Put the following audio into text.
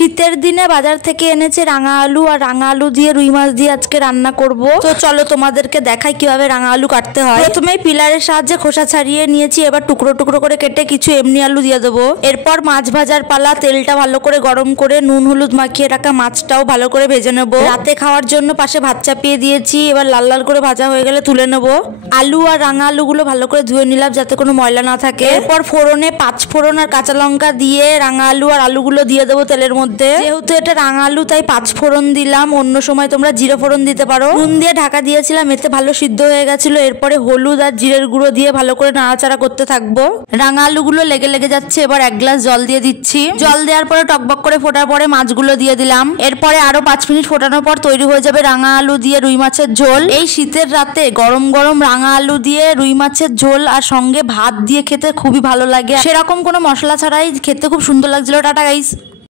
শীতের দিনে বাজার থেকে এনেছে রাঙা আলু, আর রাঙা আলু দিয়ে রুই মাছ দিয়ে আজকে রান্না করব। তো চলো তোমাদেরকে দেখাই কিভাবে রাঙা আলু কাটতে হয়। প্রথমে পিলারের সাহায্যে খোসা ছাড়িয়ে নিয়েছি, এবার টুকরো টুকরো করে কেটে কিছু এমনি আলু দিয়ে দেবো। এরপর মাছ ভাজার পালা। তেলটা ভালো করে গরম করে নুন হলুদ মাখিয়ে রাখা মাছটাও ভালো করে ভেজে নেবো। রাতে খাওয়ার জন্য পাশে ভাত চাপিয়ে দিয়েছি, এবার লাল লাল করে ভাজা হয়ে গেলে তুলে নেবো। আলু আর রাঙা আলুগুলো ভালো করে ধুয়ে নিলাম যাতে কোনো ময়লা না থাকে। এরপর ফোড়নে 5 ফোড়ন আর কাঁচা লঙ্কা দিয়ে রাঙা আলু আর আলুগুলো দিয়ে দেবো তেলের মধ্যে। যেহেতু এটা রাঙা আলু তাই 5 ফোড়ন দিলাম, অন্য সময় তোমরা জিরে ফোড়ন দিতে পারো। নুন দিয়ে ঢাকা দিয়েছিলাম, এতে ভালো সিদ্ধ হয়ে গেছিল। এরপরে হলুদ আর জিরের গুঁড়ো দিয়ে ভালো করে নাড়াচাড়া করতে থাকবো। রাঙা আলুগুলো লেগে লেগে যাচ্ছে, এবার 1 গ্লাস জল দিয়ে দিচ্ছি। জল দেওয়ার পরে টকবক করে ফোটার পরে মাছগুলো দিয়ে দিলাম। এরপরে আরো 5 মিনিট ফোটানোর পর তৈরি হয়ে যাবে রাঙা আলু দিয়ে রুই মাছের ঝোল। এই শীতের রাতে গরম গরম রাঙা আলু দিয়ে রুই মাছের ঝোল আর সঙ্গে ভাত দিয়ে খেতে খুবই ভালো লাগে। সেরকম কোনো মশলা ছাড়াই খেতে খুব সুন্দর লাগছিল। Tata guys.